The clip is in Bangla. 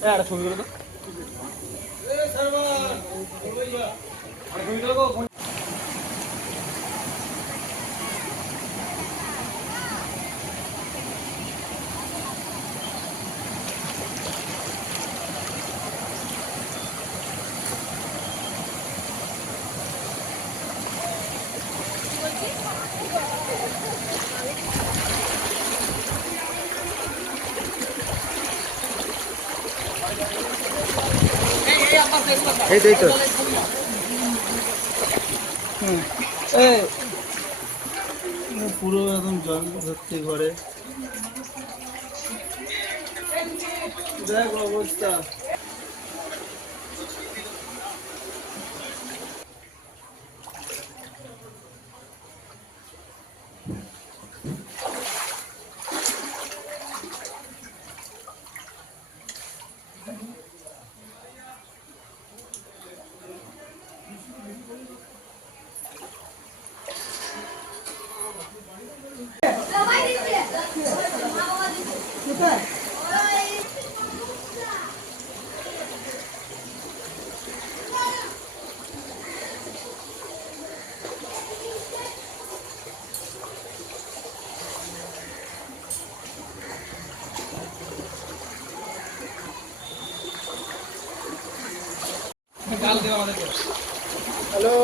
হ্যাঁ, একটা ছবি এই তো। এই পুরো একদম জল ভর্তি করে দেখ অবস্থা। হ্যালো।